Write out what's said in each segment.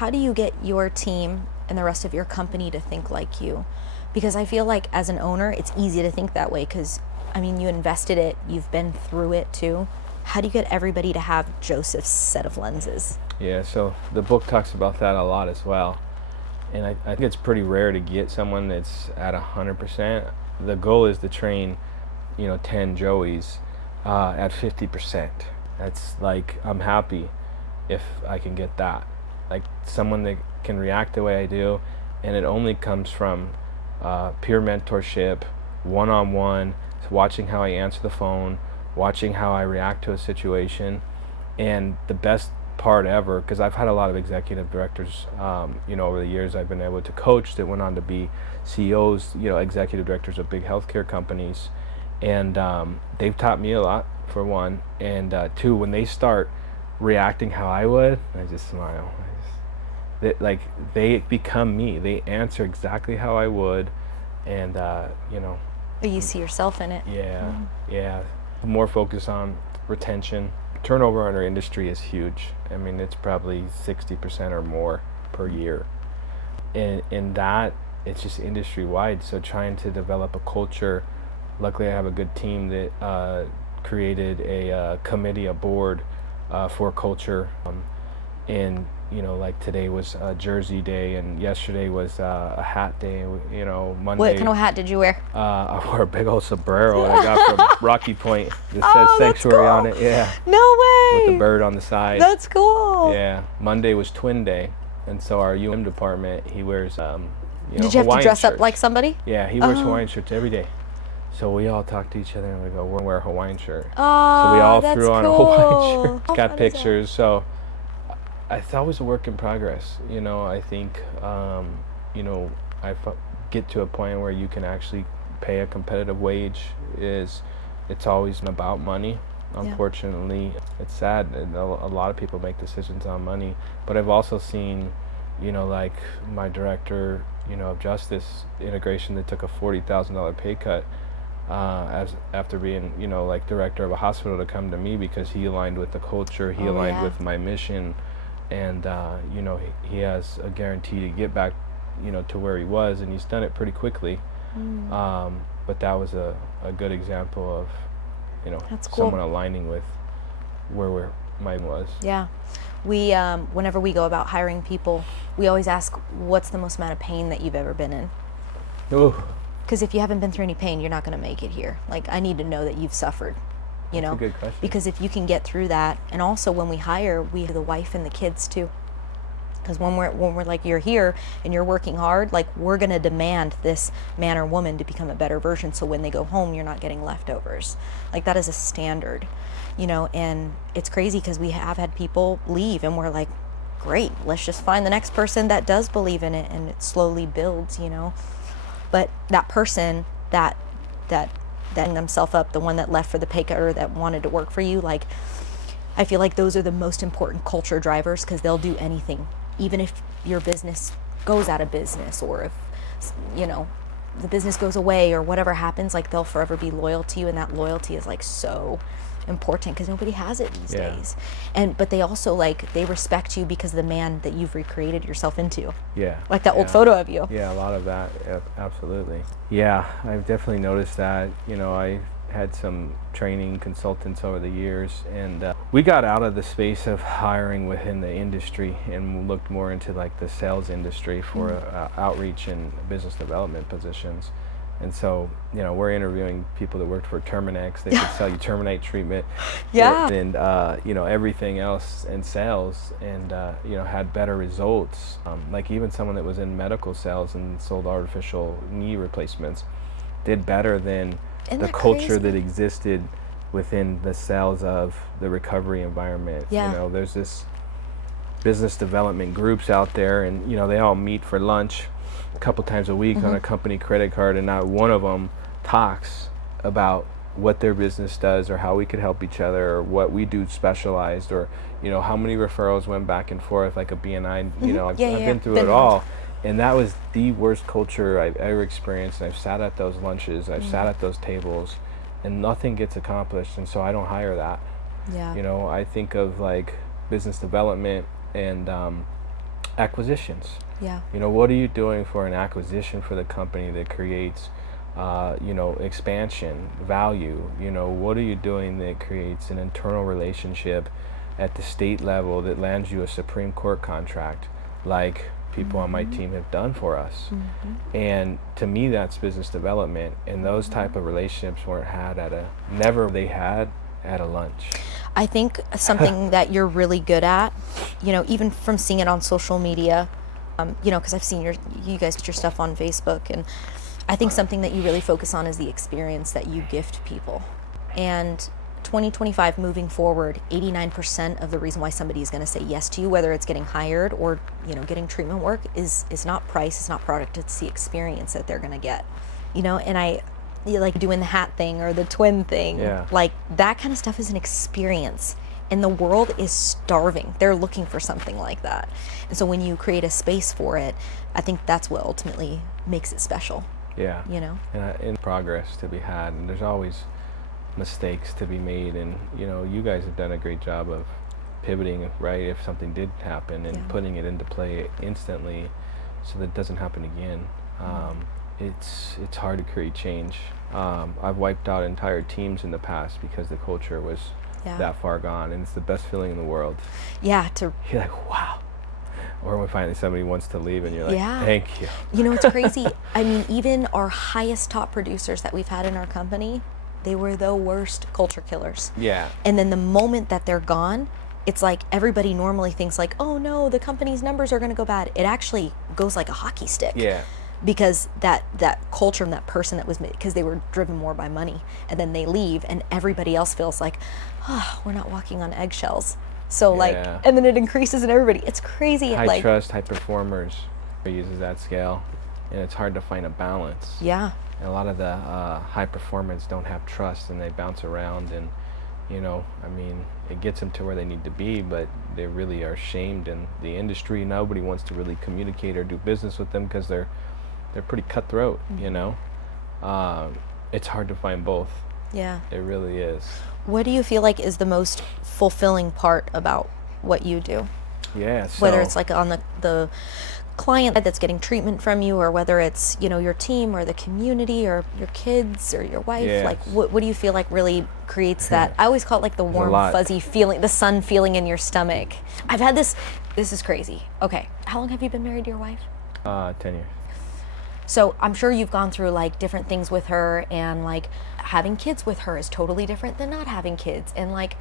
How do you get your team and the rest of your company to think like you? Because I feel like as an owner, it's easy to think that way because, I mean, you invested it, you've been through it too. How do you get everybody to have Joseph's set of lenses? Yeah, so the book talks about that a lot as well. And I think it's pretty rare to get someone that's at 100%. The goal is to train, 10 Joeys at 50%. That's like, I'm happy if I can get that. Like someone that can react the way I do, and it only comes from peer mentorship, one-on-one, watching how I answer the phone, watching how I react to a situation. And the best part ever, because I've had a lot of executive directors, over the years I've been able to coach that went on to be CEOs, executive directors of big healthcare companies. And they've taught me a lot, for one. And two, when they start reacting how I would, I just smile. They become me. They answer exactly how I would. And, But you see yourself in it. Yeah, yeah. More focus on retention. Turnover in our industry is huge. I mean, it's probably 60% or more per year. And that, it's just industry-wide. So trying to develop a culture. Luckily, I have a good team that created a committee, a board for culture. And, like today was Jersey Day, and yesterday was a hat day, Monday. What kind of hat did you wear? I wore a big old sombrero that I got from Rocky Point that says Sanctuary on it. Yeah. No way! With the bird on the side. That's cool. Yeah. Monday was Twin Day, and so our UM department, he wears, Did you have Hawaiian to dress shirts. up like somebody? Yeah, he wears Hawaiian shirts every day. So we all talk to each other and we go, we'll wear a Hawaiian shirt. Oh, so we all that's threw on cool. a Hawaiian shirt. How Got fun is that? pictures. So it's always a work in progress. I think, get to a point where you can actually pay a competitive wage. It's always about money. Unfortunately, it's sad. A lot of people make decisions on money. But I've also seen, like my director, of justice integration that took a $40,000 pay cut after being, like director of a hospital to come to me because he aligned with the culture, he aligned with my mission, and he has a guarantee to get back, to where he was, and he's done it pretty quickly. But that was a good example of, That's cool. someone aligning with where mine was. Yeah. We, whenever we go about hiring people, we always ask, what's the most amount of pain that you've ever been in? Ooh. Because if you haven't been through any pain, you're not going to make it here. Like, I need to know that you've suffered, That's a good question. Because if you can get through that, and also when we hire, we have the wife and the kids too. Because when we're like, you're here and you're working hard, like we're going to demand this man or woman to become a better version. So when they go home, you're not getting leftovers. Like that is a standard, and it's crazy because we have had people leave and we're like, great, let's just find the next person that does believe in it, and it slowly builds, But that person that themselves up, the one that left for the pay cut or that wanted to work for you, like I feel like those are the most important culture drivers because they'll do anything, even if your business goes out of business or if the business goes away or whatever happens, like they'll forever be loyal to you, and that loyalty is like so important because nobody has it these days. But they also they respect you because of the man that you've recreated yourself into. Yeah. Like that old photo of you. Yeah, a lot of that. Absolutely. Yeah, I've definitely noticed that. I had some training consultants over the years, and we got out of the space of hiring within the industry and looked more into the sales industry for outreach and business development positions. And so, we're interviewing people that worked for Terminex. They could sell you Terminate treatment. Yeah. And, everything else in sales, and, had better results. Like even someone that was in medical sales and sold artificial knee replacements did better than the culture that existed within the sales of the recovery environment. Yeah. There's this business development groups out there, and, they all meet for lunch a couple times a week on a company credit card, and not one of them talks about what their business does or how we could help each other or what we do specialized or how many referrals went back and forth like a BNI. I've been through it all, and that was the worst culture I've ever experienced. And I've sat at those lunches, I've sat at those tables, and nothing gets accomplished, and so I don't hire that. I think of business development and acquisitions. Yeah. You know, what are you doing for an acquisition for the company that creates, you know, expansion, value? You know, what are you doing that creates an internal relationship at the state level that lands you a Supreme Court contract, like people on my team have done for us? And to me, that's business development. And those type of relationships weren't had never they had at a lunch. I think something that you're really good at, you know, even from seeing it on social media, you know, because I've seen you guys put your stuff on Facebook, and I think something that you really focus on is the experience that you gift people. And 2025 moving forward, 89% of the reason why somebody is going to say yes to you, whether it's getting hired or, you know, getting treatment work, is not price, it's not product, it's the experience that they're going to get. You know, and you like doing the hat thing or the twin thing. Yeah. Like that kind of stuff is an experience, and the world is starving. They're looking for something like that. And so when you create a space for it, I think that's what ultimately makes it special. Yeah. You know? And in progress to be had, and there's always mistakes to be made, and you know, you guys have done a great job of pivoting, right, if something did happen, and putting it into play instantly so that it doesn't happen again. It's hard to create change. I've wiped out entire teams in the past because the culture was that far gone, and it's the best feeling in the world. Yeah, you're like, wow. Or when finally somebody wants to leave and you're like, thank you. You know, it's crazy. I mean, even our highest top producers that we've had in our company, they were the worst culture killers. Yeah. And then the moment that they're gone, it's like everybody normally thinks like, oh no, the company's numbers are going to go bad. It actually goes like a hockey stick. Yeah. Because that culture and that person that was made, because they were driven more by money, and then they leave and everybody else feels like, oh, we're not walking on eggshells. So like, and then it increases in everybody. It's crazy. High trust, high performers uses that scale, and it's hard to find a balance. Yeah. And a lot of the high performers don't have trust, and they bounce around, and you know, I mean, it gets them to where they need to be, but they really are shamed in the industry. Nobody wants to really communicate or do business with them because they're pretty cutthroat. You know, it's hard to find both. Yeah. It really is. What do you feel like is the most fulfilling part about what you do? Yeah. Whether it's like on the client that's getting treatment from you, or whether it's, you know, your team or the community or your kids or your wife, like what do you feel like really creates that? I always call it like the warm, fuzzy feeling, the sun feeling in your stomach. I've had this is crazy. Okay. How long have you been married to your wife? 10 years. So I'm sure you've gone through like different things with her, and like having kids with her is totally different than not having kids. And like,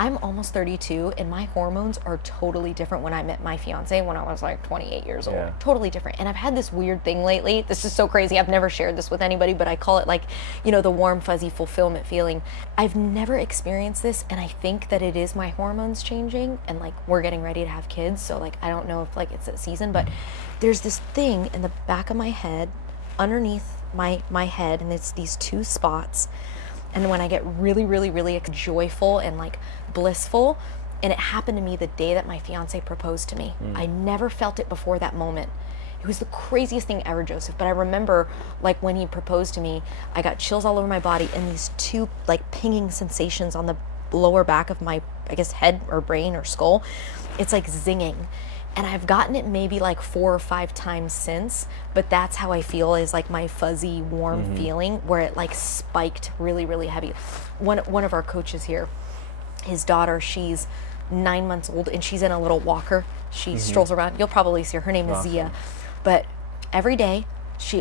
I'm almost 32 and my hormones are totally different when I met my fiance when I was like 28 years old. Totally different. And I've had this weird thing lately. This is so crazy. I've never shared this with anybody, but I call it like, you know, the warm, fuzzy fulfillment feeling. I've never experienced this, and I think that it is my hormones changing, and like we're getting ready to have kids. So like, I don't know if like it's that season, but there's this thing in the back of my head, underneath my head, and it's these two spots. And when I get really, really, really joyful and like blissful, and it happened to me the day that my fiance proposed to me. I never felt it before that moment. It was the craziest thing ever, Joseph. But I remember like when he proposed to me, I got chills all over my body, and these two like pinging sensations on the lower back of my, I guess, head or brain or skull. It's like zinging. And I've gotten it maybe like 4 or 5 times since, but that's how I feel, is like my fuzzy, warm feeling where it like spiked really, really heavy. One of our coaches here, his daughter, she's 9 months old, and she's in a little walker. She strolls around. You'll probably see her. Her name is Zia. But every day,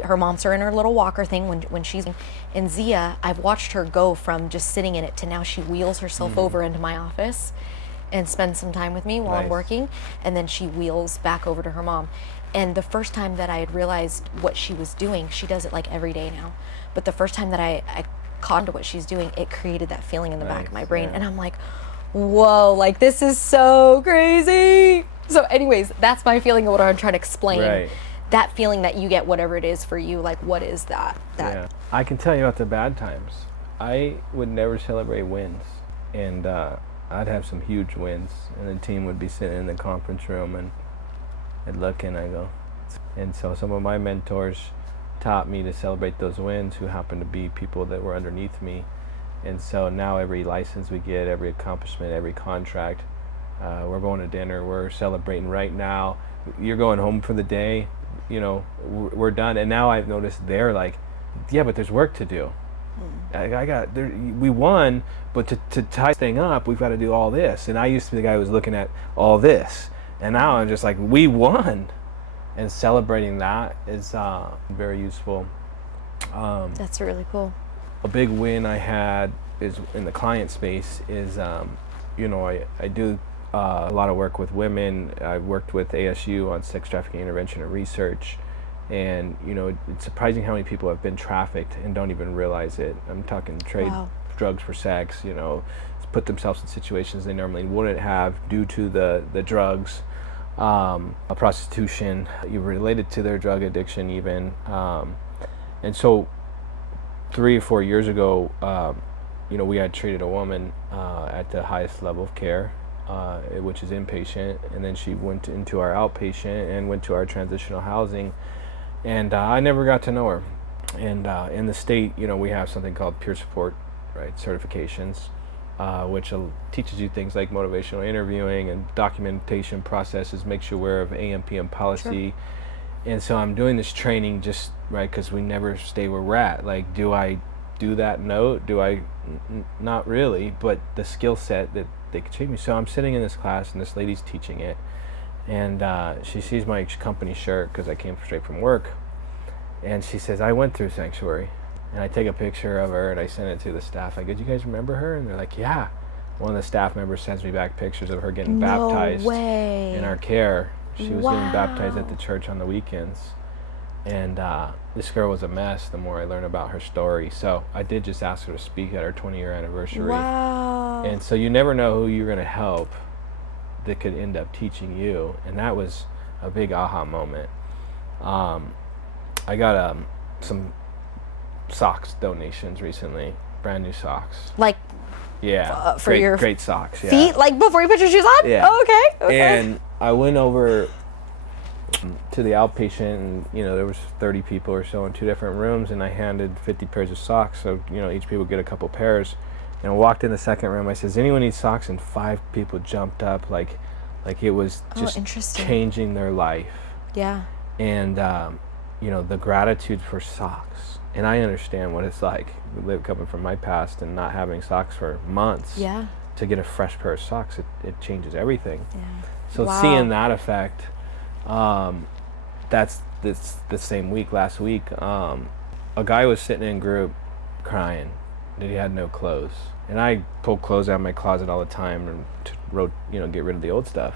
her moms are in her little walker thing when she's, and Zia, I've watched her go from just sitting in it to now she wheels herself over into my office and spends some time with me while I'm working, and then she wheels back over to her mom. And the first time that I had realized what she was doing, she does it like every day now, but the first time that I caught on to what she's doing, it created that feeling in the back of my brain. And I'm like, whoa, like this is so crazy. So anyways, that's my feeling of what I'm trying to explain. That feeling that you get, whatever it is for you, like what is that? Yeah. I can tell you about the bad times. I would never celebrate wins, and I'd have some huge wins, and the team would be sitting in the conference room, and I'd look and I go. And so some of my mentors taught me to celebrate those wins, who happened to be people that were underneath me. And so now every license we get, every accomplishment, every contract, we're going to dinner, we're celebrating right now you're going home for the day, you know, we're done. And now I've noticed they're like, yeah, but there's work to do. We won, but to tie this thing up, we've got to do all this. And I used to be the guy who was looking at all this, and now I'm just like, we won. And celebrating that is very useful. That's really cool. A big win I had is in the client space is, you know, I do a lot of work with women. I've worked with ASU on sex trafficking intervention and research. And, you know, it's surprising how many people have been trafficked and don't even realize it. I'm talking trade drugs for sex, you know, put themselves in situations they normally wouldn't have due to the drugs, prostitution, related to their drug addiction even. And so 3 or 4 years ago, you know, we had treated a woman at the highest level of care, which is inpatient, and then she went into our outpatient and went to our transitional housing. And I never got to know her. And in the state, you know, we have something called peer support, right, certifications, which teaches you things like motivational interviewing and documentation processes, makes you aware of AMPM policy. Sure. And so I'm doing this training just, right, because we never stay where we're at. Like, do I do that? No. Do I? Not really, but the skill set that they could change me. So I'm sitting in this class, and this lady's teaching it. And she sees my company shirt because I came straight from work, and she says, I went through Sanctuary. And I take a picture of her and I send it to the staff. I go, do you guys remember her? And they're like, yeah. One of the staff members sends me back pictures of her getting baptized in our care. She was getting baptized at the church on the weekends. And this girl was a mess the more I learned about her story. So I did just ask her to speak at our 20-year anniversary. Wow. And so you never know who you're going to help that could end up teaching you. And that was a big aha moment. I got some socks donations recently, brand new socks. Like, yeah, for your great socks. Feet, yeah. like before you put your shoes on? Yeah. Oh, okay. And I went over to the outpatient, and you know there was 30 people or so in 2 different rooms, and I handed 50 pairs of socks. So you know each people get a couple pairs. And I walked in the second room. I said, "Does anyone need socks?" And 5 people jumped up, like it was just changing their life. Yeah. And you know the gratitude for socks. And I understand what it's like, coming from my past and not having socks for months. Yeah. To get a fresh pair of socks, it changes everything. Yeah. So seeing that effect, that's the same week, last week, a guy was sitting in group crying that he had no clothes. And I pull clothes out of my closet all the time and get rid of the old stuff.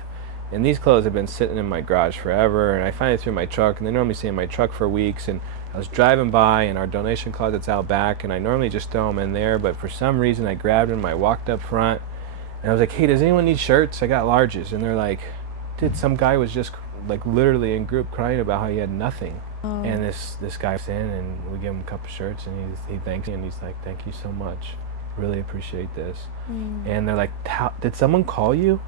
And these clothes have been sitting in my garage forever, and I finally threw in my truck, and they normally stay in my truck for weeks. And I was driving by, and our donation closet's out back, and I normally just throw them in there, but for some reason I grabbed them, I walked up front, and I was like, hey, does anyone need shirts? I got larges. And they're like, dude, some guy was just like literally in group crying about how he had nothing. Oh. And this guy's in, and we give him a couple shirts, and he thanks me, and he's like, thank you so much, really appreciate this. And they're like, did someone call you?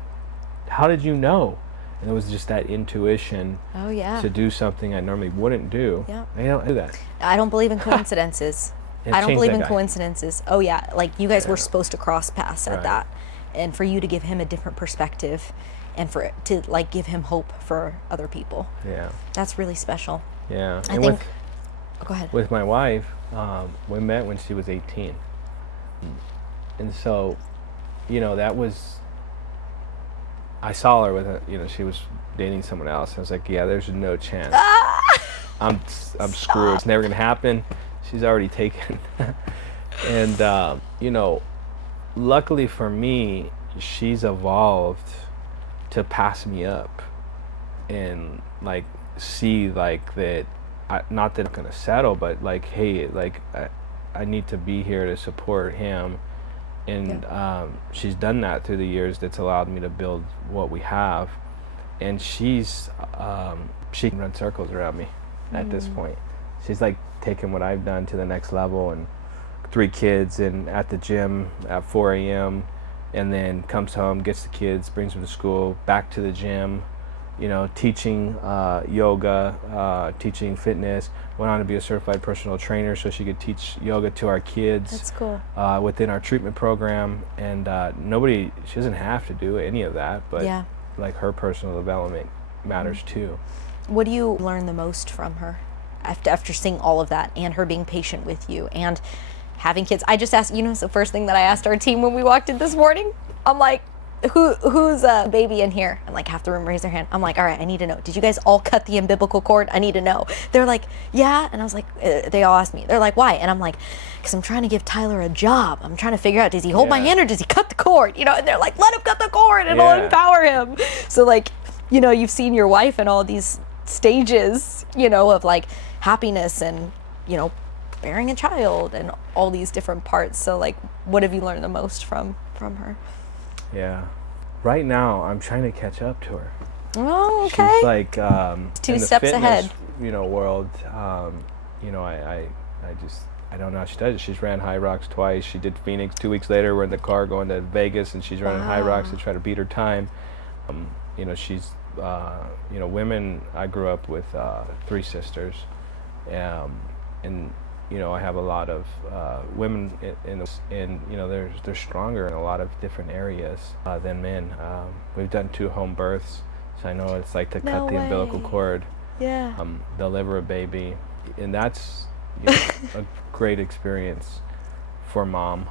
How did you know? And it was just that intuition to do something I normally wouldn't do. Yeah. I don't do that. I don't believe in coincidences. I don't believe in coincidences. Oh yeah, like you guys were supposed to cross paths at that. And for you to give him a different perspective and for it to like give him hope for other people. Yeah. That's really special. Yeah. I think go ahead. With my wife, we met when she was 18. And so, you know, that was, I saw her with she was dating someone else. I was like, yeah, there's no chance. I'm screwed. It's never gonna happen. She's already taken. And you know, luckily for me, she's evolved to pass me up and like see like that. Not that I'm gonna settle, but like, hey, like I need to be here to support him. And she's done that through the years. That's allowed me to build what we have. And she can run circles around me at this point. She's like taken what I've done to the next level, and 3 kids, and at the gym at 4 a.m. and then comes home, gets the kids, brings them to school, back to the gym, you know, teaching yoga, teaching fitness, went on to be a certified personal trainer so she could teach yoga to our kids. That's cool. Within our treatment program. And she doesn't have to do any of that, but like her personal development matters too. What do you learn the most from her after seeing all of that and her being patient with you and having kids? I just asked, it's the first thing that I asked our team when we walked in this morning. I'm like, who's a baby in here? And like half the room raised their hand. I'm like, all right, I need to know. Did you guys all cut the umbilical cord? I need to know. They're like, yeah. And I was like, they all asked me. They're like, why? And I'm like, because I'm trying to give Tyler a job. I'm trying to figure out, does he hold my hand or does he cut the cord? And they're like, let him cut the cord. It'll empower him. So like, you've seen your wife in all these stages, of like happiness and, bearing a child and all these different parts. So like, what have you learned the most from her? Yeah. Right now, I'm trying to catch up to her. Oh, okay. She's like, two in the steps fitness, ahead. World, I don't know how she does it. She's ran High Rocks twice. She did Phoenix. 2 weeks later, we're in the car going to Vegas, and she's running High Rocks to try to beat her time. She's, women, I grew up with 3 sisters, and I have a lot of women they're stronger in a lot of different areas than men. We've done 2 home births, so I know what it's like to cut the umbilical cord, deliver a baby, and that's a great experience for mom.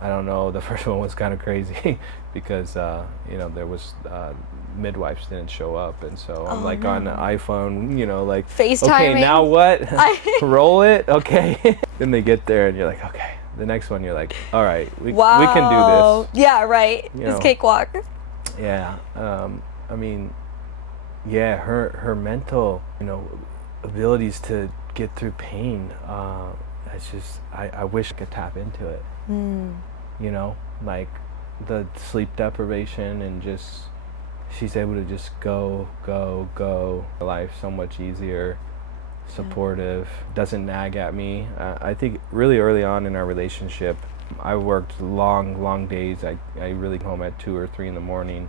I don't know, the first one was kind of crazy because there was midwives didn't show up, and so I'm on the iPhone, like FaceTiming. Okay, now what? Roll it. Okay. Then they get there and you're like, okay. The next one you're like, all right, we can do this. Yeah, right. It's cakewalk. Yeah. Her mental, abilities to get through pain, it's just, I wish I could tap into it. Like the sleep deprivation and just, she's able to just go. Life so much easier, supportive, doesn't nag at me. I think really early on in our relationship, I worked long days. I really came home at 2 or 3 in the morning,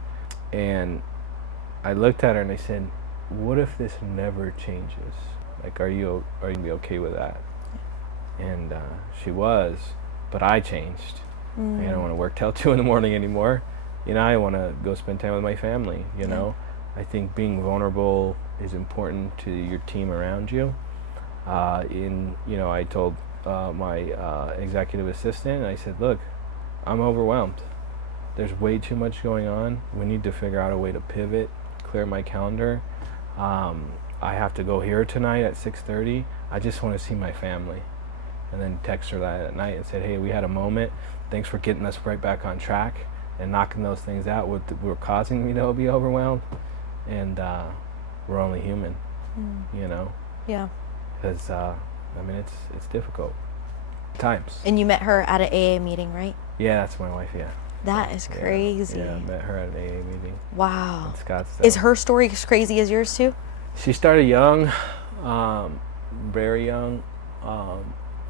and I looked at her and I said, what if this never changes? Like, are you gonna be okay with that? And she was, but I changed. I don't want to work till 2 in the morning anymore. I want to go spend time with my family, I think being vulnerable is important to your team around you. I told my executive assistant, I said, look, I'm overwhelmed. There's way too much going on. We need to figure out a way to pivot, clear my calendar. I have to go here tonight at 6:30. I just want to see my family. And then text her that at night and said, hey, we had a moment. Thanks for getting us right back on track and knocking those things out what were causing me to be overwhelmed. And we're only human, Yeah. Because, it's difficult times. And you met her at an AA meeting, right? Yeah, that's my wife, yeah. That is crazy. Yeah, I met her at an AA meeting. Wow. In Scottsdale. Is her story as crazy as yours too? She started young, very young,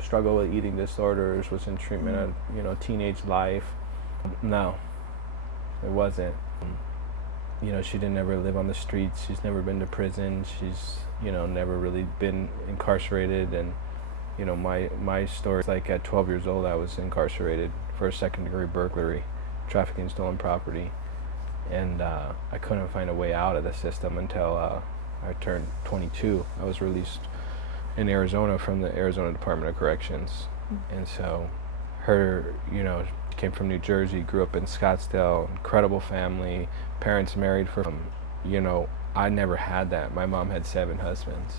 struggled with eating disorders, was in treatment at, teenage life. No, it wasn't. She didn't ever live on the streets. She's never been to prison. She's, never really been incarcerated. And, my story is like at 12 years old, I was incarcerated for a 2nd-degree burglary, trafficking stolen property. And I couldn't find a way out of the system until I turned 22. I was released in Arizona from the Arizona Department of Corrections. And so her, came from New Jersey, grew up in Scottsdale, incredible family, parents married for, I never had that. My mom had 7 husbands.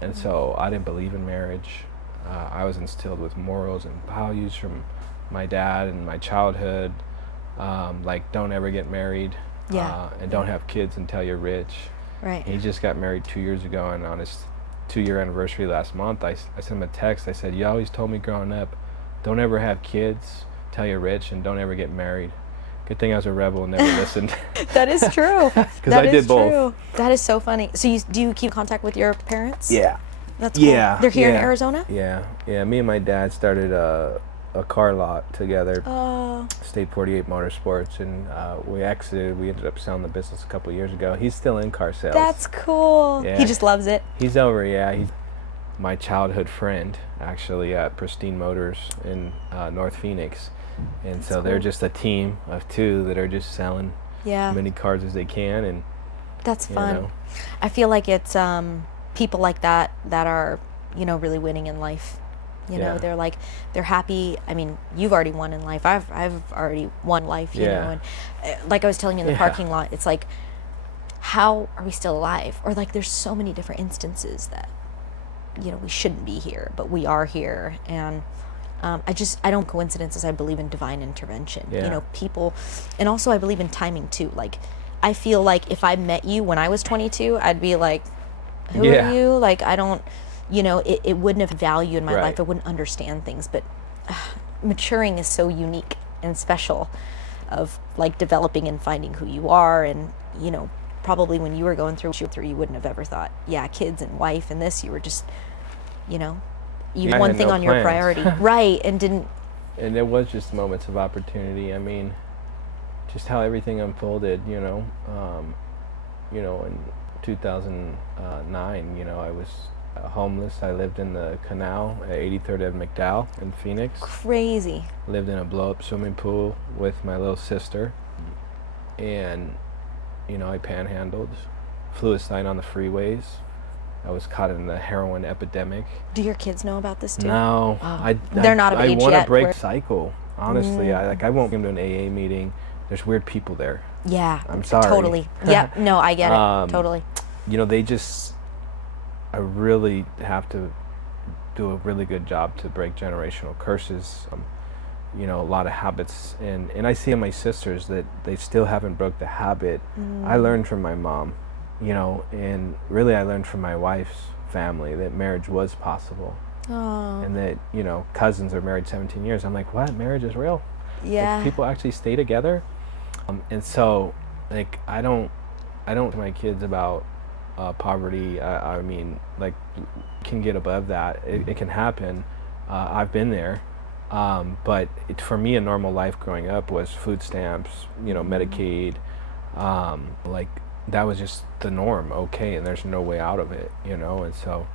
And so I didn't believe in marriage. I was instilled with morals and values from my dad and my childhood, like don't ever get married, and don't have kids until you're rich. Right. He just got married 2 years ago, and on his 2-year anniversary last month, I sent him a text. I said, you always told me growing up, don't ever have kids till you're rich, and don't ever get married. Good thing I was a rebel and never listened. That is true. Because I did both. True. That is so funny. So do you keep in contact with your parents? Yeah. That's cool. Yeah. They're here in Arizona? Yeah. Me and my dad started a car lot together, State 48 Motorsports, and we exited. We ended up selling the business a couple of years ago. He's still in car sales. That's cool. Yeah. He just loves it. He's over, he's my childhood friend, actually, at Pristine Motors in North Phoenix. And that's so cool. They're just a team of 2 that are just selling as many cars as they can. And That's you fun. know? I feel like it's people like that that are, you know, really winning in life. You know, Yeah. they're like, they're happy. I mean, you've already won in life. I've already won life, you know. Yeah. And like I was telling you in the Yeah. parking lot, it's like, how are we still alive? Or like, there's so many different instances that, you know, we shouldn't be here, but we are here. And I don't coincidences. I believe in divine intervention. Yeah. You know, people, and also I believe in timing too. Like, I feel like if I met you when I was 22, I'd be like, who Yeah. are you? Like, I don't, you know, it wouldn't have value in my Right. life. I wouldn't understand things. But maturing is so unique and special, of like developing and finding who you are. And, you know, probably when you were going through what you went through, you wouldn't have ever thought, yeah, kids and wife and this. You were just, you know, you Yeah, had I one had thing no on your plans. priority, right? And didn't. And it was just moments of opportunity. I mean, just how everything unfolded, in 2009, I was homeless. I lived in the canal at 83rd and McDowell in Phoenix. Crazy. Lived in a blow-up swimming pool with my little sister. And, I panhandled, flew aside on the freeways. I was caught in the heroin epidemic. Do your kids know about this too? No, Oh. They're not of I age want to yet, break where- cycle. Honestly, I won't come to an AA meeting. There's weird people there. Yeah. I'm sorry. Totally. Yeah. No, I get it. Totally. I really have to do a really good job to break generational curses. A lot of habits, and I see in my sisters that they still haven't broke the habit. I learned from my mom, and really I learned from my wife's family that marriage was possible. Oh. And that, cousins are married 17 years. I'm like, what? Marriage is real? Yeah. Like, people actually stay together? And so, like, I don't to my kids about poverty. I mean, like, can get above that. It can happen. I've been there. But for me, a normal life growing up was food stamps, Medicaid. Like, that was just the norm, okay, and there's no way out of it, and so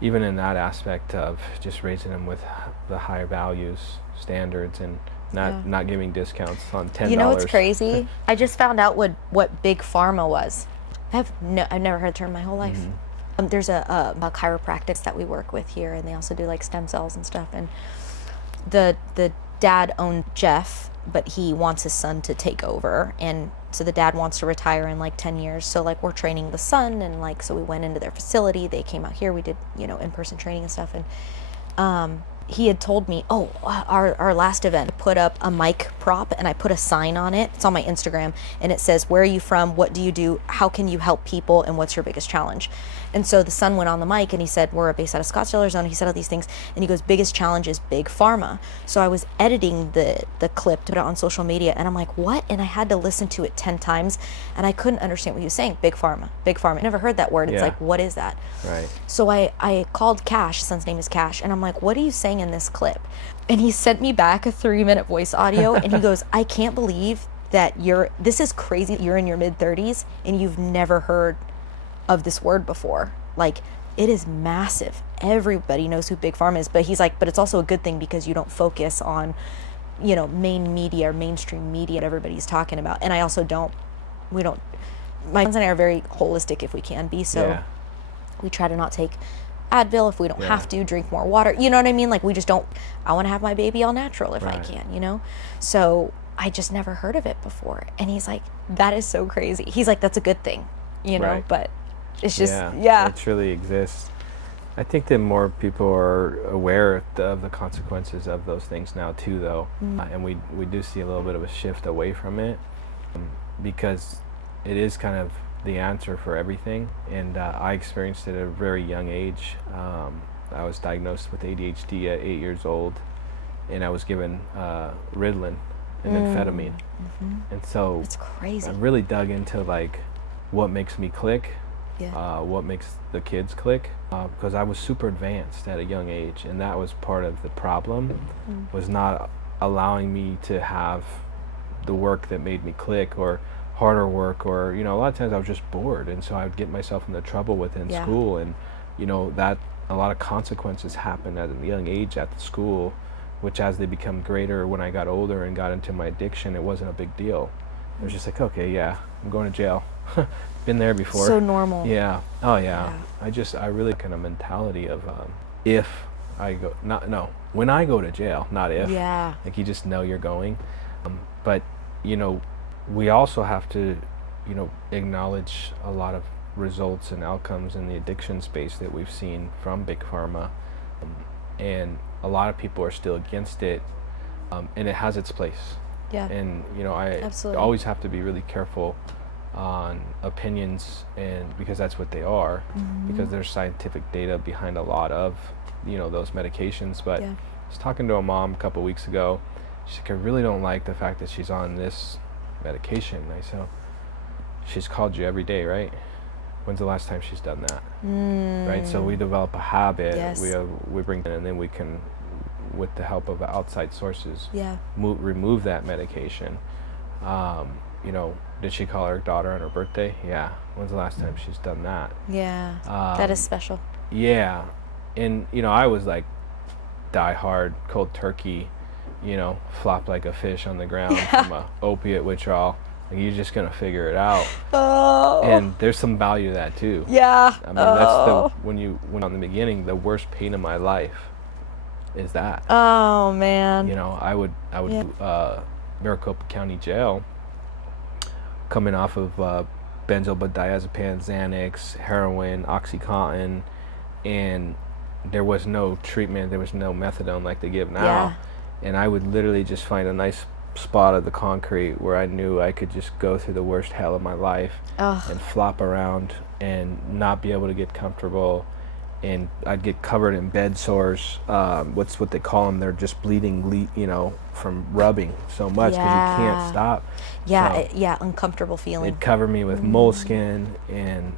even in that aspect of just raising them with the higher values, standards, and not giving discounts on $10. You know what's crazy? I just found out what big pharma was. I've never heard the term my whole life. There's a chiropractic that we work with here, and they also do like stem cells and stuff. And the dad owned Jeff, but he wants his son to take over, and so the dad wants to retire in like 10 years. So like we're training the son, and like so we went into their facility. They came out here. We did in-person training and stuff, and he had told me, our last event, I put up a mic prop and I put a sign on it. It's on my Instagram, and it says, where are you from? What do you do? How can you help people? And what's your biggest challenge? And so the son went on the mic and he said, we're based out of Scottsdale, Arizona. He said all these things, and he goes, biggest challenge is big pharma. So I was editing the clip to put it on social media, and I'm like, what? And I had to listen to it 10 times, and I couldn't understand what he was saying. Big pharma, big pharma. I never heard that word. It's Yeah. like, what is that? Right. So I called Cash, his son's name is Cash, and I'm like, what are you saying in this clip? And he sent me back a 3-minute voice audio, and he goes, I can't believe that this is crazy. You're in your mid-30s and you've never heard of this word before. Like, it is massive. Everybody knows who big pharma is, but he's like, but it's also a good thing because you don't focus on, main media or mainstream media that everybody's talking about. And I also my sons and I are very holistic if we can be. So Yeah. we try to not take Advil if we don't have to, drink more water. You know what I mean? Like, we just don't, I want to have my baby all natural if I Right. can, So I just never heard of it before. And he's like, that is so crazy. He's like, that's a good thing, Right. but it's just, It truly exists. I think that more people are aware of the consequences of those things now too, though. And we do see a little bit of a shift away from it, because it is kind of the answer for everything. And I experienced it at a very young age. I was diagnosed with ADHD at 8 years old, and I was given Ritalin and amphetamine. And so it's crazy. I really dug into like what makes me click, Yeah. what makes the kids click, because I was super advanced at a young age, and that was part of the problem, was not allowing me to have the work that made me click, or harder work, or a lot of times I was just bored, and so I would get myself into trouble within Yeah. school, and that a lot of consequences happen at a young age at the school, which as they become greater, when I got older and got into my addiction, it wasn't a big deal. It was just like, okay, yeah, I'm going to jail. been there before. So normal. Yeah. Oh yeah. Yeah. I really kind of mentality of if I go, not no, when I go to jail, not if. Yeah. Like you just know you're going. But you know, we also have to, you know, acknowledge a lot of results and outcomes in the addiction space that we've seen from big pharma, and a lot of people are still against it, and it has its place. Yeah. And you know, I Absolutely. always have to be really careful on opinions, and because that's what they are, because there's scientific data behind a lot of, you know, those medications. But Yeah. I was talking to a mom a couple weeks ago. She's like, I really don't like the fact that she's on this medication. And I said, she's called you every day, right? When's the last time she's done that? Right? So we develop a habit. Yes. We bring in, and then we can, with the help of outside sources, Yeah. remove that medication. You know, did she call her daughter on her birthday? Yeah. When's the last time she's done that? Yeah. That is special. Yeah. And, you know, I was like die hard, cold turkey, you know, flop like a fish on the ground from a opiate withdrawal. Like, you're just going to figure it out. Oh. And there's some value to that too. Yeah. I mean, that's the, when on the beginning, the worst pain of my life is that. Oh man. You know, I would Maricopa County Jail, coming off of benzodiazepine, Xanax, heroin, OxyContin, and there was no treatment, there was no methadone like they give now. Yeah. And I would literally just find a nice spot of the concrete where I knew I could just go through the worst hell of my life and flop around and not be able to get comfortable. And I'd get covered in bed sores. What's what they call them? They're just bleeding, you know, from rubbing so much because you can't stop. Yeah, So uncomfortable feeling. it'd cover me with moleskin, and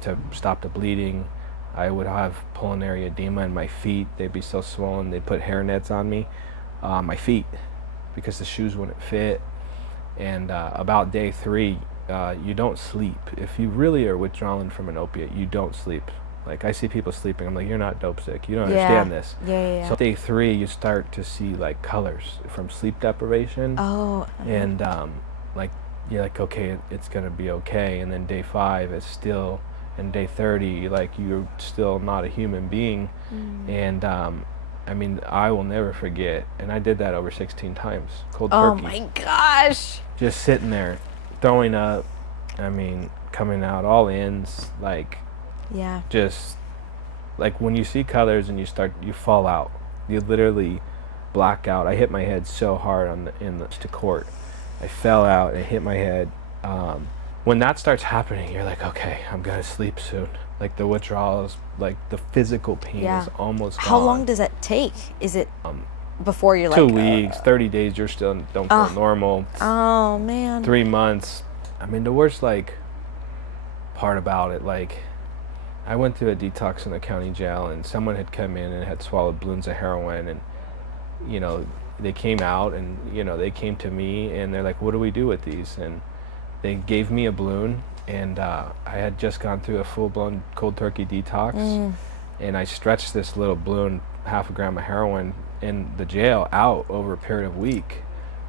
to stop the bleeding, I would have pulmonary edema in my feet. They'd be so swollen. They'd put hair nets on me, my feet, because the shoes wouldn't fit. And about day 3, you don't sleep. If you really are withdrawing from an opiate, you don't sleep. Like, I see people sleeping. I'm like, you're not dope sick. You don't understand this. Yeah. So day 3, you start to see like colors from sleep deprivation. Oh. And like, you're like, okay, it's gonna be okay. And then day 5 is still, and day 30, like, you're still not a human being. And I mean, I will never forget. And I did that over 16 times, cold turkey. Oh my gosh. Just sitting there, throwing up. I mean, coming out all ends, like. Yeah. Just like when you see colors and you fall out. You literally black out. I hit my head so hard in the court. I fell out and hit my head. When that starts happening, you're like, okay, I'm gonna sleep soon. Like, the withdrawals, like the physical pain is almost gone. How long does that take? Is it before you're 2 like weeks, 30 days, you're still don't feel normal. Oh man. 3 months. I mean, the worst like part about it, like, I went through a detox in the county jail, and someone had come in and had swallowed balloons of heroin, and, you know, they came out, and, you know, they came to me, and they're like, what do we do with these? And they gave me a balloon, and I had just gone through a full-blown cold turkey detox, and I stretched this little balloon, half a gram of heroin, in the jail out over a period of a week,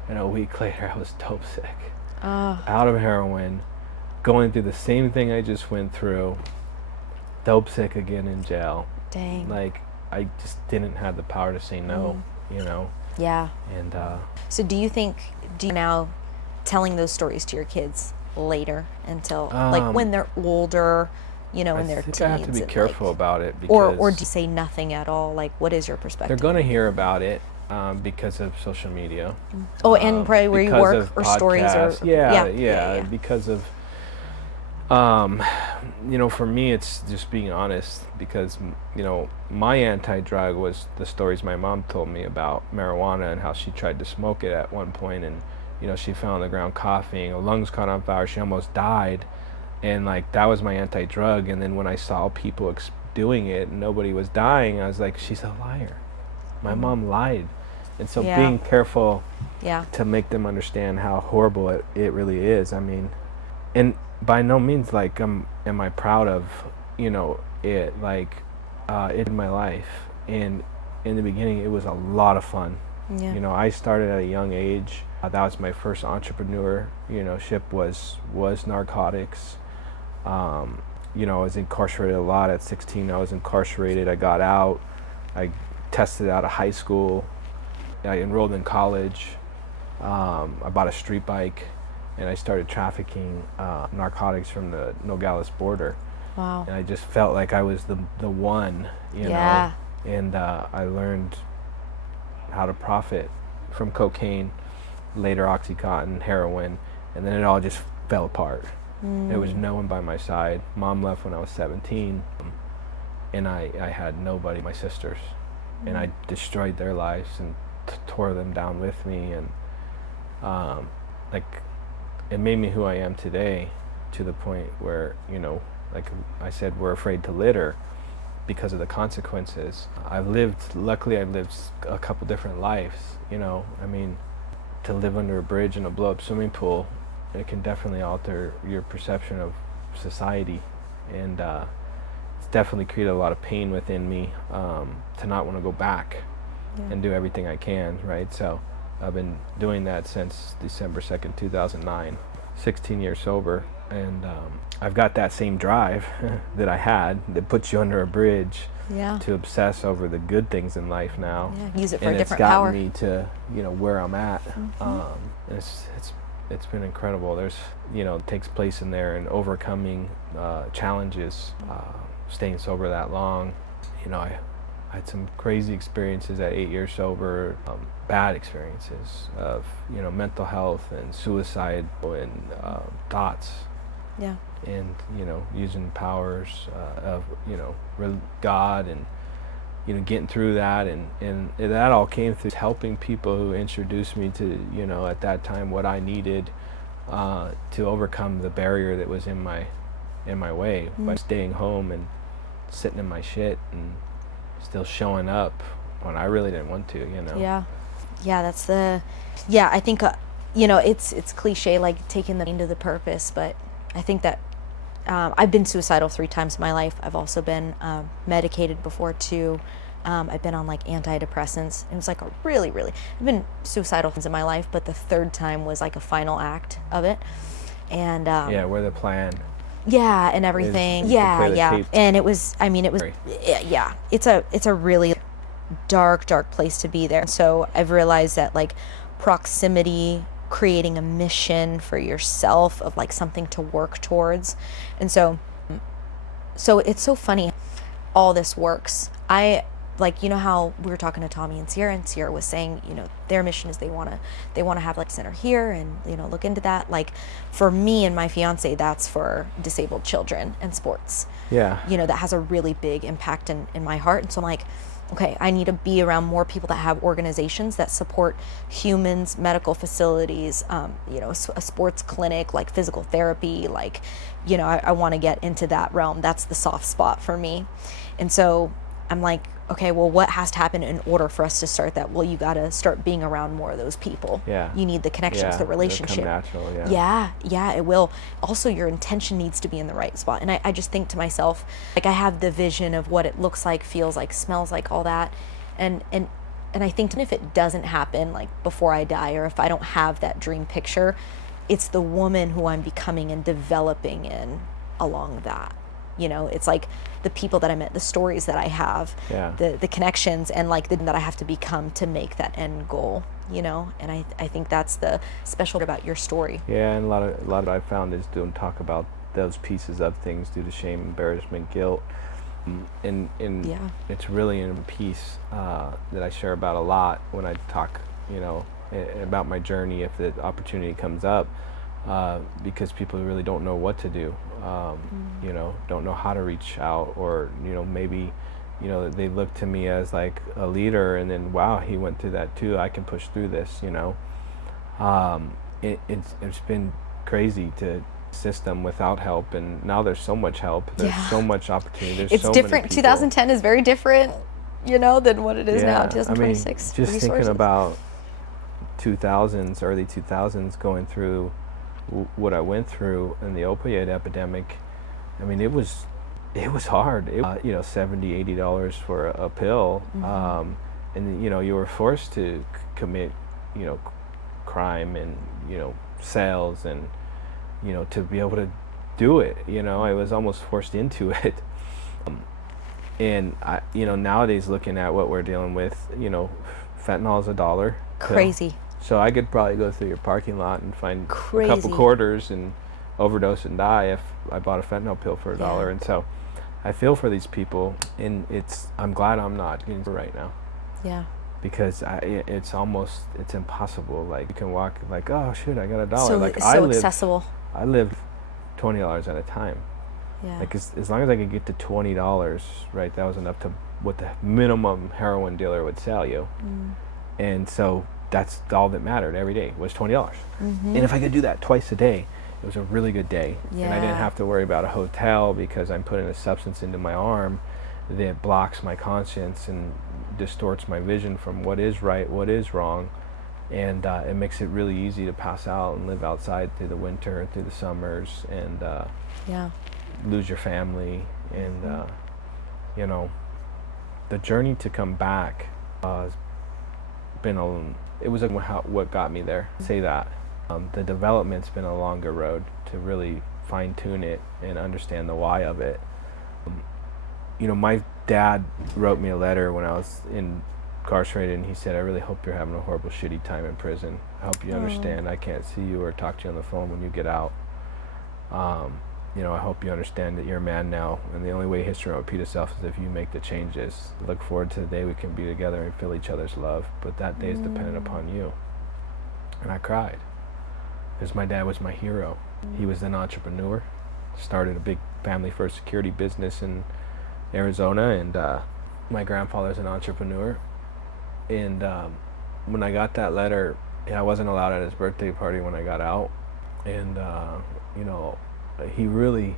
and a week later I was dope sick, out of heroin, going through the same thing I just went through, dope sick again in jail. Dang. Like, I just didn't have the power to say no, you know. Yeah. And So do you now telling those stories to your kids later until like when they're older, you know, in their teens? I have to be careful about it, because or do you say nothing at all? Like, what is your perspective? they're going to hear about it because of social media. Oh, and probably where you because work, of or stories, or yeah, because of you know, for me, it's just being honest, because, you know, my anti-drug was the stories my mom told me about marijuana and how she tried to smoke it at one point, and, you know, she fell on the ground coughing, her lungs caught on fire, she almost died, and like, that was my anti-drug. And then when I saw people doing it and nobody was dying, I was like, she's a liar. My mom lied. And so being careful to make them understand how horrible it really is. I mean, and by no means like am I proud of, you know, it, like it in my life. And in the beginning, it was a lot of fun. You know, I started at a young age. That was my first entrepreneur, you know, ship was narcotics. You know, I was incarcerated a lot. At 16, I was incarcerated. I got out. I tested out of high school. I enrolled in college. I bought a street bike, and I started trafficking narcotics from the Nogales border. Wow. And I just felt like I was the one, you Yeah. know. And I learned how to profit from cocaine, later OxyContin, heroin, and then it all just fell apart. There was no one by my side. Mom left when I was 17, and I had nobody, my sisters, and I destroyed their lives and tore them down with me, and like it made me who I am today, to the point where, you know, like I said, we're afraid to litter because of the consequences. Luckily I've lived a couple different lives, you know. I mean, to live under a bridge in a blow up swimming pool, it can definitely alter your perception of society, and it's definitely created a lot of pain within me, to not want to go back and do everything I can, right? So I've been doing that since December 2nd, 2009, 16 years sober, and I've got that same drive that I had that puts you under a bridge to obsess over the good things in life now. Use it for and a different it's power. gotten me to, you know, where I'm at. It's been incredible. There's, you know, it takes place in there, and overcoming challenges, staying sober that long. You know, I had some crazy experiences at 8 years sober, bad experiences of, you know, mental health and suicide and thoughts. Yeah. And, you know, using powers of, you know, God, and, you know, getting through that, and that all came through helping people who introduced me to, you know, at that time what I needed to overcome the barrier that was in my way, by staying home and sitting in my shit and still showing up when I really didn't want to, you know. I think you know, it's cliche, like taking the mean to the purpose, but I think that I've been suicidal 3 times in my life. I've also been medicated before too. I've been on like antidepressants. It was like a really, I've been suicidal in my life, but the 3rd time was like a final act of it. And where the plan. Yeah, and everything. And it was, I mean, it was, it's a really dark place to be there. So I've realized that like proximity, creating a mission for yourself of like something to work towards. And so it's so funny all this works. Like, you know how we were talking to Tommy and Sierra was saying, you know, their mission is they want to have like a center here and, you know, look into that. Like for me and my fiance, that's for disabled children and sports. Yeah. You know, that has a really big impact in my heart. And so I'm like, okay, I need to be around more people that have organizations that support humans, medical facilities, you know, a sports clinic, like physical therapy, like, you know, I want to get into that realm. That's the soft spot for me. And so I'm like, okay, well, what has to happen in order for us to start that? Well, you got to start being around more of those people. Yeah. You need the connections, the relationship. It'll come natural, Yeah, it will. Also, your intention needs to be in the right spot. And I just think to myself, like, I have the vision of what it looks like, feels like, smells like, all that. And I think if it doesn't happen, like, before I die, or if I don't have that dream picture, it's the woman who I'm becoming and developing in along that. You know, it's like the people that I met, the stories that I have, the connections, and like that I have to become to make that end goal, you know. And I think that's the special about your story. Yeah, and a lot of I found is don't talk about those pieces of things due to shame, embarrassment, guilt, and it's really a piece that I share about a lot when I talk, you know, about my journey if the opportunity comes up. Because people really don't know what to do, you know, don't know how to reach out, or, you know, maybe, you know, they look to me as like a leader, and then, wow, he went through that too, I can push through this, you know. It's been crazy to system without help, and now there's so much help, there's so much opportunity, there's it's so different. many people. 2010 is very different, you know, than what it is now. 2026. I mean, just thinking about 2000s, early 2000s, going through what I went through in the opioid epidemic. I mean, it was hard. You know, $70-$80 for a pill, and you know, you were forced to commit, you know, crime and, you know, sales, and, you know, to be able to do it. You know, I was almost forced into it. And I, you know, nowadays looking at what we're dealing with, you know, fentanyl is $1 Crazy. pill. So I could probably go through your parking lot and find a couple Crazy. quarters and overdose and die if I bought a fentanyl pill for $1. Yeah. And so I feel for these people, and I'm glad I'm not getting it right now, Yeah. because it's impossible. Like, you can walk like, oh shoot, I got $1. So Like, it's so accessible. I live $20 at a time. Yeah. Like, as long as I could get to $20, right, that was enough to what the minimum heroin dealer would sell you. And so that's all that mattered every day was $20. And if I could do that twice a day, it was a really good day. And I didn't Yeah. have to worry about a hotel because I'm putting a substance into my arm that blocks my conscience and distorts my vision from what is right, what is wrong. And it makes it really easy to pass out and live outside through the winter and through the summers, and Yeah. lose your family. And you know, the journey to come back has been it was what got me there. Say that. The development's been a longer road to really fine tune it and understand the why of it. You know, my dad wrote me a letter when I was incarcerated, and he said, I really hope you're having a horrible, shitty time in prison. I hope you understand I can't see you or talk to you on the phone when you get out. You know, I hope you understand that you're a man now, and the only way history will repeat itself is if you make the changes. Look forward to the day we can be together and feel each other's love, but that day is dependent upon you. And I cried, because my dad was my hero. He was an entrepreneur, started a big family-first security business in Arizona, and my grandfather's an entrepreneur. And when I got that letter, I wasn't allowed at his birthday party when I got out, and you know, he really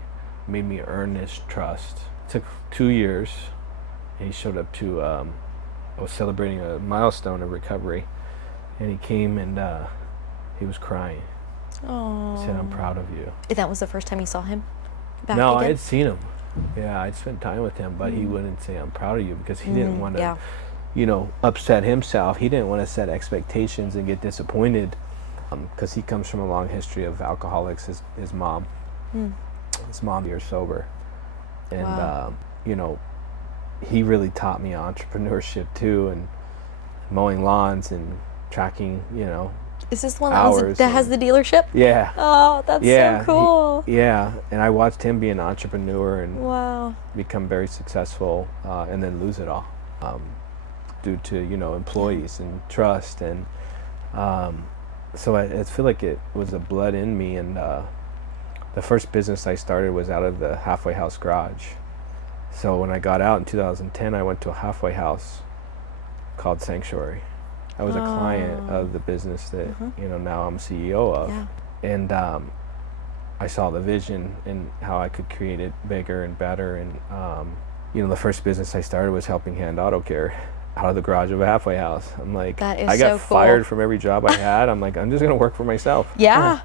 made me earn this trust. It took 2 years. He showed up to, I was celebrating a milestone of recovery, and he came and he was crying. Oh. He said, I'm proud of you. That was the first time you saw him back No, again? I had seen him. Yeah, I'd spent time with him, but he wouldn't say, I'm proud of you, because he didn't want to, you know, upset himself. He didn't want to set expectations and get disappointed, because he comes from a long history of alcoholics. His mom. His mom years sober, and you know, he really taught me entrepreneurship too, and mowing lawns and tracking, you know. Is this the one hours that has the dealership? Yeah. Oh, that's so cool. Yeah, and I watched him be an entrepreneur and Wow. become very successful, and then lose it all due to, you know, employees and trust, and so I feel like it was a blood in me. And the first business I started was out of the halfway house garage. So when I got out in 2010, I went to a halfway house called Sanctuary. I was a client of the business that, you know, now I'm CEO of. Yeah. And I saw the vision and how I could create it bigger and better. And, you know, the first business I started was helping hand auto care out of the garage of a halfway house. I'm like, That is I got so cool. fired from every job I had. I'm like, I'm just going to work for myself. Yeah.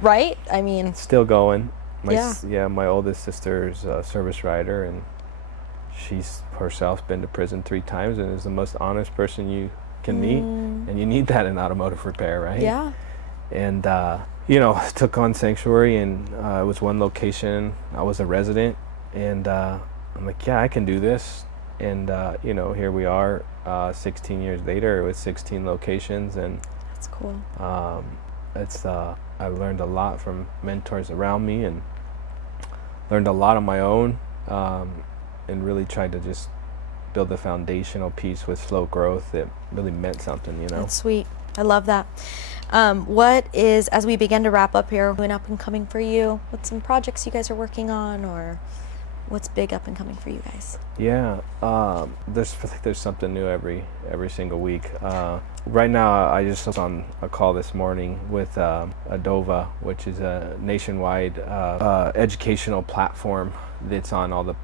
Right? I mean, Still going. Yeah. My oldest sister's a service writer, and she's herself been to prison 3 times and is the most honest person you can meet. And you need that in automotive repair, right? yeah. And, you know, took on Sanctuary, and it was one location. I was a resident, and I'm like, yeah, I can do this. And, you know, here we are 16 years later with 16 locations, and That's cool. I learned a lot from mentors around me, and learned a lot on my own, and really tried to just build the foundational piece with slow growth that really meant something, you know. That's sweet. I love that. What is, as we begin to wrap up here, what's up and coming for you? What's some projects you guys are working on, or what's big up and coming for you guys? Yeah, there's something new every single week. Right now, I just was on a call this morning with Adova, which is a nationwide educational platform that's on all the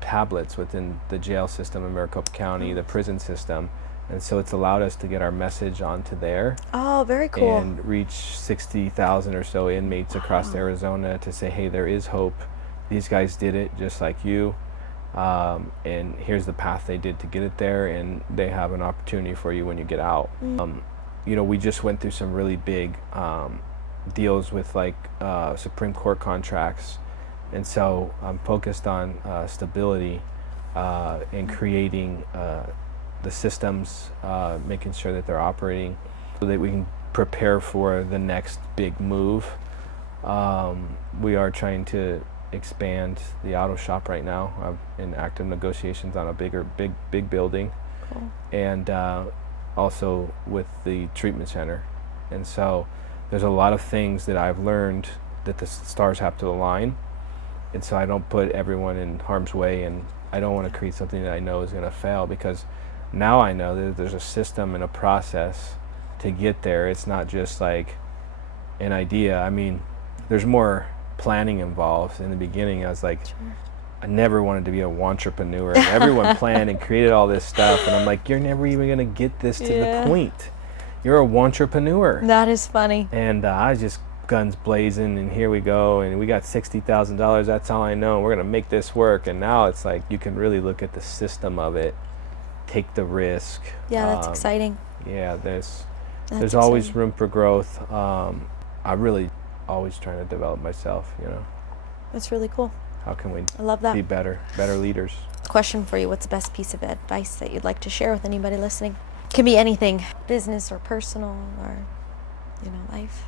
tablets within the jail system in Maricopa County, the prison system. And so it's allowed us to get our message onto there. Oh, very cool. And reach 60,000 or so inmates across Arizona to say, hey, there is hope. These guys did it just like you. And here's the path they did to get it there, and they have an opportunity for you when you get out. You know, we just went through some really big deals with like Supreme Court contracts, and so I'm focused on stability and creating the systems, making sure that they're operating so that we can prepare for the next big move. We are trying to expand the auto shop right now. I'm in active negotiations on a big building. Cool. And also with the treatment center. And so there's a lot of things that I've learned that the stars have to align. And so I don't put everyone in harm's way, and I don't want to create something that I know is going to fail, because now I know that there's a system and a process to get there. It's not just like an idea. I mean, there's more planning involved. In the beginning, I was like, Sure. I never wanted to be a wantrepreneur. And everyone planned and created all this stuff, and I'm like, you're never even going to get this to the point. You're a wantrepreneur. That is funny. And I was just guns blazing, and here we go, and we got $60,000. That's all I know. We're going to make this work. And now it's like you can really look at the system of it, take the risk. Yeah, that's exciting. Yeah, That's there's always exciting. room for growth. I'm really always trying to develop myself, you know. That's really cool. How can we I love that. be better leaders? Question for you: what's the best piece of advice that you'd like to share with anybody listening? Can be anything, business or personal, or life,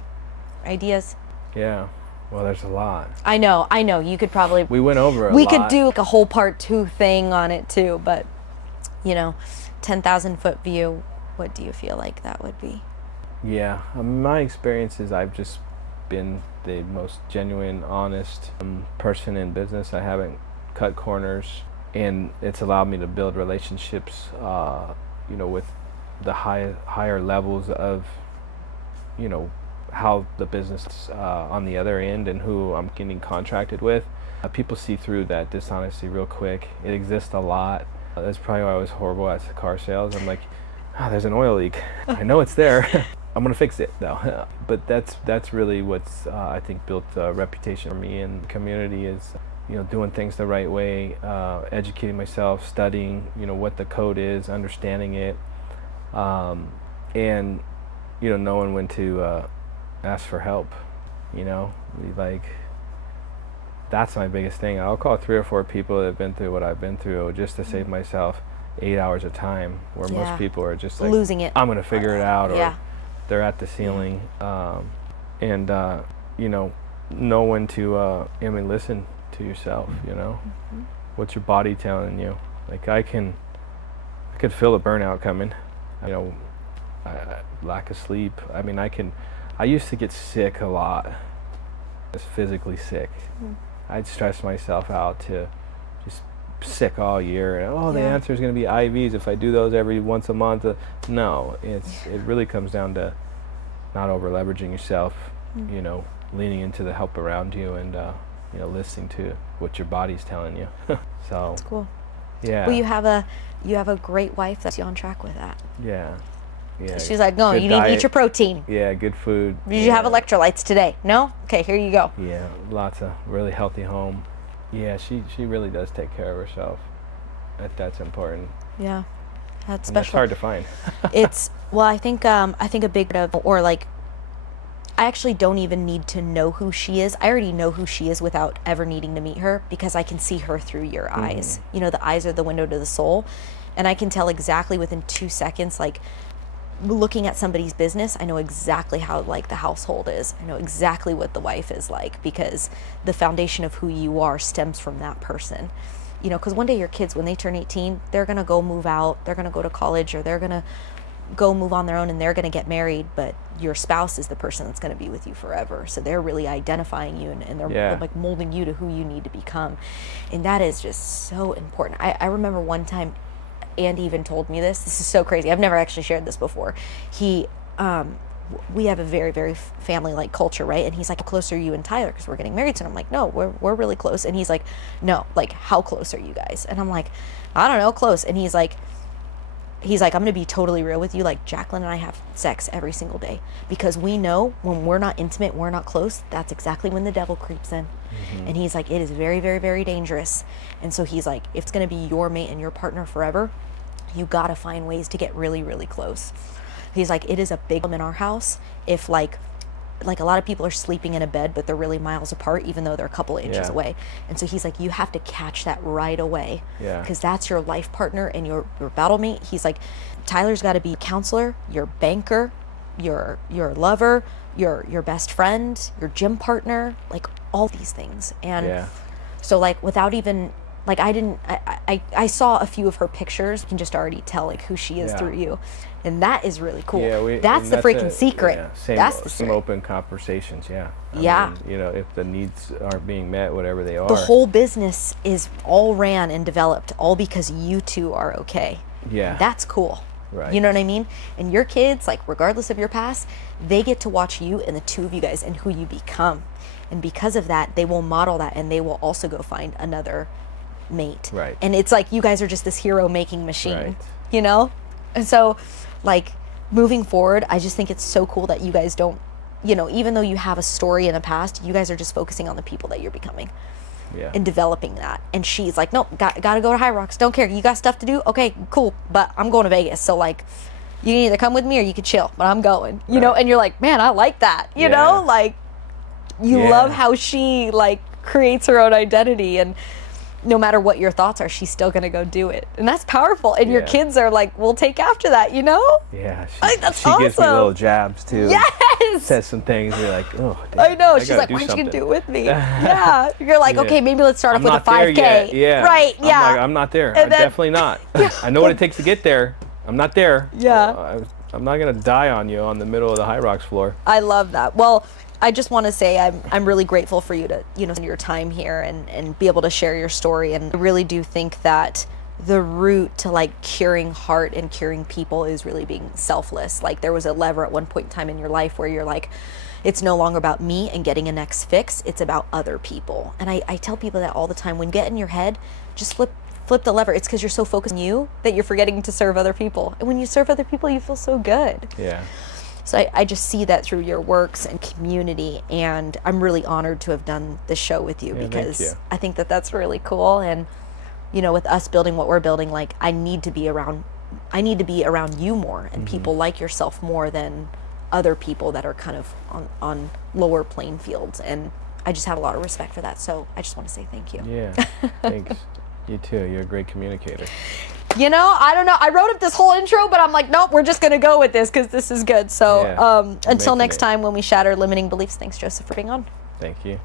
ideas. Yeah, well, there's a lot. I know. You could probably. We went over a lot. We could do like a whole part 2 thing on it too, but 10,000-foot view. What do you feel like that would be? Yeah, my experience is I've just been the most genuine, honest person in business. I haven't cut corners, and it's allowed me to build relationships, with the higher levels of, how the business on the other end and who I'm getting contracted with. People see through that dishonesty real quick. It exists a lot. That's probably why I was horrible at car sales. I'm like, there's an oil leak. I know it's there. I'm gonna fix it though. But that's really what's I think built a reputation for me in the community is doing things the right way, educating myself, studying what the code is, understanding it, and knowing when to ask for help. That's my biggest thing. I'll call 3 or 4 people that have been through what I've been through just to save myself 8 hours of time, where most people are just like losing it. I'm gonna figure it out, or Yeah. they're at the ceiling. And know when to listen to yourself. What's your body telling you? Like I could feel the burnout coming. Lack of sleep. I mean, I used to get sick a lot, just physically sick. I'd stress myself out to just sick all year, and the answer is going to be IVs if I do those every once a month. No, it really comes down to not over leveraging yourself, leaning into the help around you, and listening to what your body's telling you. So That's cool. yeah. Well, you have a great wife that's on track with that. Yeah. She's like, no, Good you need to eat diet. your protein. Yeah, good food. Did you have electrolytes today? No? Okay, here you go. Yeah, lots of really healthy home. Yeah, she really does take care of herself. That's important. Yeah, that's And that's special. hard to find. I think a big part of, or like, I actually don't even need to know who she is. I already know who she is without ever needing to meet her, because I can see her through your eyes. The eyes are the window to the soul, and I can tell exactly within 2 seconds, like, looking at somebody's business, I know exactly how like the household is. I know exactly what the wife is like, because the foundation of who you are stems from that person. Because one day your kids, when they turn 18, they're gonna go move out, they're gonna go to college, or they're gonna go move on their own, and they're gonna get married. But your spouse is the person that's gonna be with you forever. So they're really identifying you, and they're like molding you to who you need to become. And that is just so important. I remember one time, Andy even told me this. This is so crazy. I've never actually shared this before. We have a very, very family-like culture, right? And he's like, how close are you and Tyler? Because we're getting married soon. I'm like, no, we're really close. And he's like, no, like, how close are you guys? And I'm like, I don't know, close. And he's like, I'm going to be totally real with you. Like, Jacqueline and I have sex every single day, because we know when we're not intimate, we're not close, that's exactly when the devil creeps in. And he's like, it is very, very, very dangerous. And so he's like, if it's going to be your mate and your partner forever, you got to find ways to get really, really close. He's like, it is a big problem in our house if like like a lot of people are sleeping in a bed, but they're really miles apart, even though they're a couple of inches Yeah. away. And so he's like, you have to catch that right away, Yeah. because that's your life partner and your battle mate. He's like, Tyler's got to be a counselor, your banker, your lover, your best friend, your gym partner, like all these things. And Yeah. so like without even like I saw a few of her pictures. You can just already tell like who she is Yeah. through you, and that is really cool. Yeah, that's the freaking secret. Yeah, same, that's the some secret. open conversations. Yeah. I Yeah. mean, you know, if the needs aren't being met, whatever they are. The whole business is all ran and developed all because you two are okay. Yeah. That's cool. Right. You know what I mean? And your kids, like regardless of your past, they get to watch you and the two of you guys and who you become. And because of that, they will model that, and they will also go find another mate. Right. And it's like you guys are just this hero making machine, Right. you know? And so like moving forward, I just think it's so cool that you guys don't, you know, even though you have a story in the past, you guys are just focusing on the people that you're becoming Yeah. and developing that. And she's like, nope, gotta go to High Rocks. Don't care. You got stuff to do? Okay, cool. But I'm going to Vegas. So like, you can either come with me or you can chill, but I'm going, you know? And you're like, man, I like that. You Yeah. know, like you Yeah. love how she like creates her own identity, and no matter what your thoughts are, she's still going to go do it. And that's powerful. And your Yeah. kids are like, we'll take after that, you know? Yeah. That's she gives me awesome. little jabs too. Yes. Says some things. You're like, oh. I know. She's gotta like, do why don't you something. do it with me? Yeah. You're like, Yeah. okay, maybe let's start off I'm with a not there 5K. yet. Yeah. Right. Yeah. I'm, like, I'm not there. And I'm then- definitely not. I know what it takes to get there. I'm not there. Yeah. I'm not gonna die on you on the middle of the High Rocks floor. I love that. Well, I just want to say I'm really grateful for you to, you know, spend your time here and be able to share your story. And I really do think that the route to like curing heart and curing people is really being selfless. Like there was a lever at one point in time in your life where you're like, it's no longer about me and getting a next fix. It's about other people. And I tell people that all the time. When you get in your head, just flip the lever. It's because you're so focused on you that you're forgetting to serve other people. And when you serve other people, you feel so good. Yeah. So I just see that through your works and community, and I'm really honored to have done this show with you, Yeah, thank because you. I think that that's really cool. And you know, with us building what we're building, like I need to be around you more and people like yourself more than other people that are kind of on lower playing fields. And I just have a lot of respect for that. So I just want to say thank you. Yeah. Thanks. You too. You're a great communicator. You know, I don't know. I wrote up this whole intro, but I'm like, nope, we're just going to go with this because this is good. So Yeah, until making next it. time when we shatter limiting beliefs, thanks, Joseph, for being on. Thank you.